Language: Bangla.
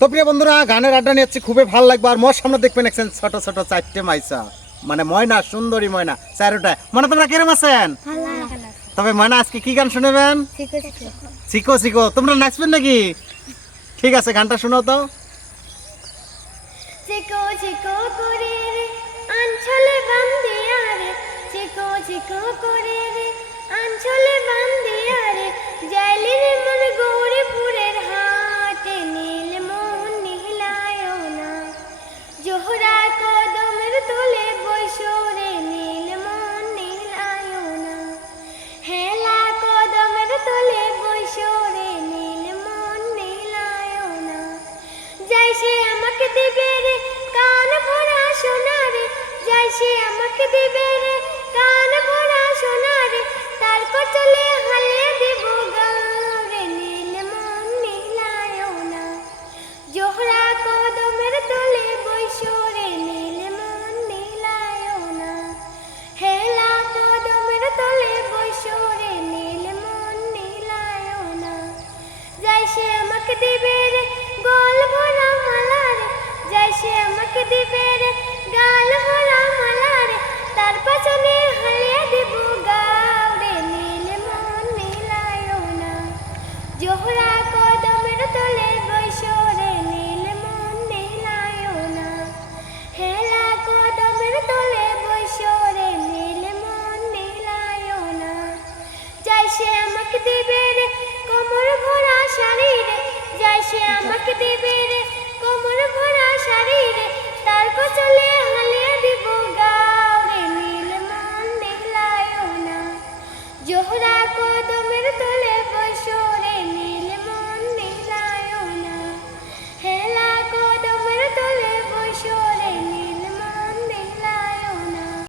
তো প্রিয় বন্ধুরা, গানের আড্ডা নিচ্ছি খুবই ভালো লাগবে। আর মোর সামনে দেখবেন একছেন ছোট ছোট চারটে মাইসা। মানে ময়না, সুন্দরী ময়না। চারোটা মানে তোমরা কিরম আছেন? তবে ময়না, আজকে কি গান শুনেবেন? শিখো শিখো। তোমরা নাচবেন নাকি? ঠিক আছে, গানটা শোনাও তো। আঞ্চলে চিকো চিকো করে বৈশোরে নীল মন নীলায় না যাই সে আমাকে দেবে রে, কান ভরা সোনা রে যাই সে আমাকে দিবে সে আমাকে দিবে রে গোল ভরা মালা রে যাই সে আমাকে দিবে রে গাল ভরা মালা রে। তার পাচনে হালিয়ে দেব গাও রে নীল মন মিলায় না। জোহরা কদমের তলে বৈশো রে, নীল মন মিলায় না। হেলা কদমের তলে বৈশো রে, নীল মন মিলায় না। যাই সে আমাকে দিবে সে আমাকে দেবে রে, কোমর ভরা শাড়ি রে, তার কোচলে হালিয়ে দিব গাও রে, নীল মন দেখলায়ও না। জোহরা কদমের তলে বসো নীল